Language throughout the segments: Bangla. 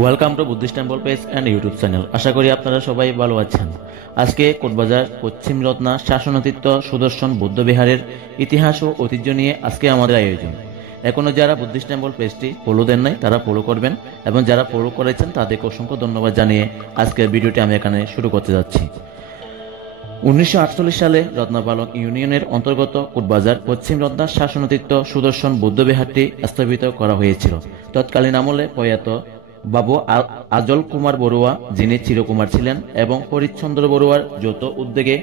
Welcome to Buddhist temple page and YouTube channel. আশা করি আপনারা সবাই ভালো আছেন। আজকে কোটবাজার পশ্চিম রত্না শাসনাতীত সুদর্শন বৌদ্ধ বিহারের ইতিহাস ও ঐতিহ্য নিয়ে আজকে আমাদের আয়োজন। এখনো যারা বুদ্ধিস্ট টেম্পল পেজটি ফলো দেন নাই তারা ফলো করবেন, এবং যারা ফলো করেছেন তাদেরকে অসংখ্য ধন্যবাদ জানিয়ে আজকের ভিডিওটি আমি এখানে শুরু করতে যাচ্ছি। 1948 সালে রত্নাপালং ইউনিয়নের অন্তর্গত কোটবাজার পশ্চিম রত্না শাসনাতীত সুদর্শন বৌদ্ধ বিহারটি স্থাপিত করা হয়েছিল। তৎকালীন আমলে প্রয়াত বাবু আজল কুমার বড়ুয়া, যিনি চিরকুমার ছিলেন, এবং হরিশ্চন্দ্র বড়ুয়ার যৌথ উদ্যোগে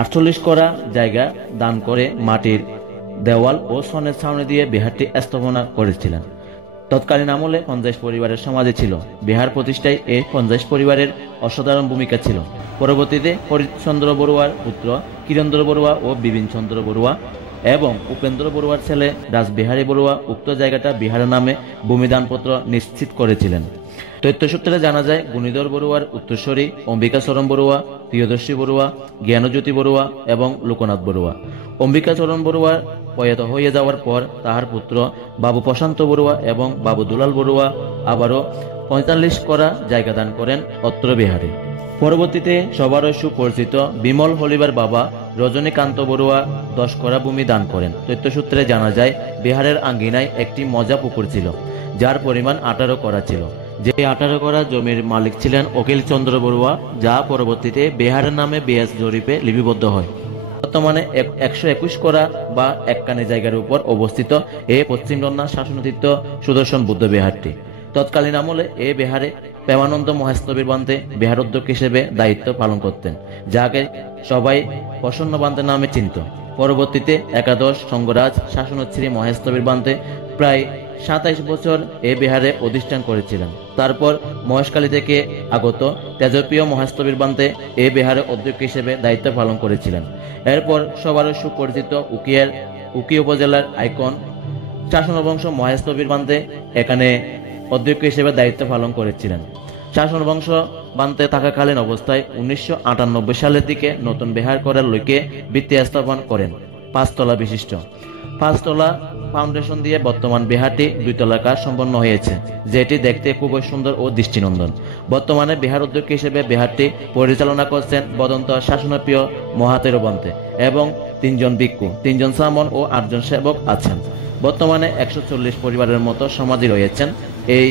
48 করা জায়গা দান করে মাটির দেওয়াল ও সনের ছাউনি দিয়ে বিহারটি স্থাপনা করেছিলেন। তৎকালীন আমলে 50 পরিবারের সমাজে ছিল। বিহার প্রতিষ্ঠায় এই 50 পরিবারের অসাধারণ ভূমিকা ছিল। পরবর্তীতে হরিশ্চন্দ্র বড়ুয়ার পুত্র কিরণেন্দ্র বড়ুয়া ও বিপিন চন্দ্র বড়ুয়া এবং উপেন্দ্র বড়ুয়ার ছেলে রাসবিহারী বড়ুয়া উক্ত জায়গাটা বিহারের নামে ভূমিদানপত্র নিশ্চিত করেছিলেন। তথ্যসূত্রে জানা যায়, গুণীধর বড়ুয়ার উত্তরস্বরী অম্বিকাচরণ বড়ুয়া, প্রিয়দর্শী বড়ুয়া, জ্ঞানজ্যোতি বড়ুয়া এবং লোকনাথ বড়ুয়া। অম্বিকাচরণ বড়ুয়া প্রয়াত হয়ে যাওয়ার পর তাহার পুত্র বাবু প্রশান্ত বড়ুয়া এবং বাবু দুলাল বড়ুয়া আবারও 45 করা জায়গা দান করেন অত্র বিহারে। পরবর্তীতে সবারই সুপরিচিত বিমল হলিবার বাবা রজনীকান্ত বড়ুয়া 10 করা ভূমি দান করেন। তথ্যসূত্রে জানা যায়, বিহারের আঙ্গিনায় একটি মজা পুকুর ছিল, যার পরিমাণ 18 করা ছিল। যে 18 করা জমির মালিক ছিলেন অখিল চন্দ্র বড়ুয়া, যা পরবর্তীতে বিহারের নামে বিএস জরিপে লিপিবদ্ধ হয়। বর্তমানে 121 করা বা এককানি জায়গার উপর অবস্থিত এই পশ্চিম রত্না শাসনাতীত সুদর্শন বৌদ্ধ বিহারটি। তৎকালীন আমলে এই বিহারে প্রেমানন্দ মহাস্তবীর বান্তে বিহার অধ্যক্ষ হিসেবে দায়িত্ব পালন করতেন, যাকে সবাই প্রসন্ন বান্তে নামে চিনত। পরবর্তীতে একাদশ সঙ্গরাজ শাসনশ্রী মহেশতবীর বান্তে প্রায় 27 বছর এই বিহারে অধিষ্ঠান করেছিলেন। তারপর মহেশখালী থেকে আগত তেজপ্রিয় মহেশতবীর বান্তে এই বিহারে অধ্যক্ষ হিসেবে দায়িত্ব পালন করেছিলেন। এরপর সবারই সুপরিচিত উকি উপজেলার আইকন শাসনবংশ মহেশতবীর বান্তে এখানে অধ্যক্ষ হিসেবে দায়িত্ব পালন করেছিলেন। শাসনবংশ বান্তে থাকাকালীন অবস্থায় 1998 সালের দিকে নতুন বিহার করার লক্ষ্যে ভিত্তি স্থাপন করেন 5 তলা বিশিষ্ট। 5 তলা ফাউন্ডেশন দিয়ে বর্তমান বিহারটি 2 তলা কাজ সম্পন্ন হয়েছে, যেটি দেখতে খুবই সুন্দর ও দৃষ্টিনন্দন। বর্তমানে বিহার অধ্যক্ষ হিসেবে বিহারটি পরিচালনা করছেন বদন্ত শাসনপ্রিয় মহাতেরো বান্তে এবং 3 জন ভিক্ষু, 3 জন ব্রাহ্মণ ও 8 জন সেবক আছেন। বর্তমানে 140 পরিবারের মতো সমাজী রয়েছেন এই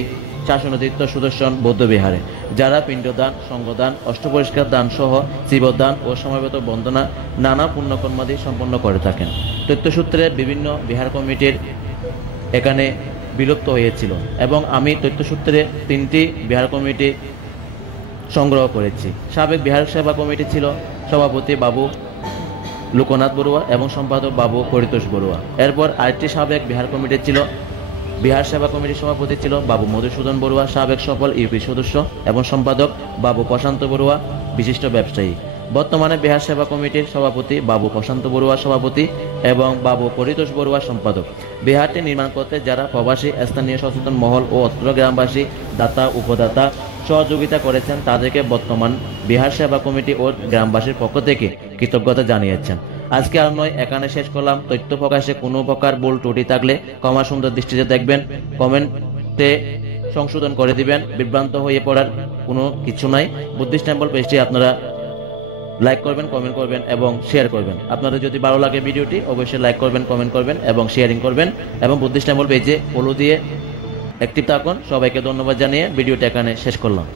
শাসনাতীত সুদর্শন বৌদ্ধ বিহারে, যারা পিণ্ডদান, সঙ্গদান, অষ্টপরিষ্কার দান সহ শিবদান ও সমবেত বন্দনা নানা পুণ্যকর্মাদি সম্পন্ন করে থাকেন। তথ্যসূত্রে বিভিন্ন বিহার কমিটির এখানে বিলুপ্ত হয়েছিল, এবং আমি তথ্যসূত্রে 3টি বিহার কমিটি সংগ্রহ করেছি। সাবেক বিহার সেবা কমিটি ছিল সভাপতি বাবু লোকনাথ বড়ুয়া এবং সম্পাদক বাবু পরিতোষ বড়ুয়া। এরপর আরেকটি সাবেক বিহার কমিটি ছিল, বিহার সেবা কমিটির সভাপতি ছিল বাবু মধুসূদন বড়ুয়া, সাবেক সফল ইউপি সদস্য, এবং সম্পাদক বাবু প্রশান্ত বড়ুয়া, বিশিষ্ট ব্যবসায়ী। বর্তমানে বিহার সেবা কমিটির সভাপতি বাবু প্রশান্ত বড়ুয়া সভাপতি এবং বাবু পরিতোষ বড়ুয়া সম্পাদক। বিহারটি নির্মাণ করতে যারা প্রবাসী, স্থানীয় সচেতন মহল ও অত্র গ্রামবাসী, দাতা উপদাতা সহযোগিতা করেছেন, তাদেরকে বর্তমান বিহার সেবা কমিটি ও গ্রামবাসীর পক্ষ থেকে কৃতজ্ঞতা জানিয়েছেন। আজকে আর নয়, এখানে শেষ করলাম। তথ্য প্রকাশে কোনো প্রকার ভুল ত্রুটি থাকলে ক্ষমা সুন্দর দৃষ্টিতে দেখবেন, কমেন্টে সংশোধন করে দিবেন। বিভ্রান্ত হয়ে পড়ার কোনো কিছু নাই। বুদ্ধিস্ট টেম্পল পেজটি আপনারা লাইক করবেন, কমেন্ট করবেন এবং শেয়ার করবেন। আপনাদের যদি ভালো লাগে ভিডিওটি, অবশ্যই লাইক করবেন, কমেন্ট করবেন এবং শেয়ারিং করবেন, এবং বুদ্ধিস্ট টেম্পল পেজে ফলো দিয়ে অ্যাক্টিভ থাকুন। সবাইকে ধন্যবাদ জানিয়ে ভিডিওটা এখানে শেষ করলাম।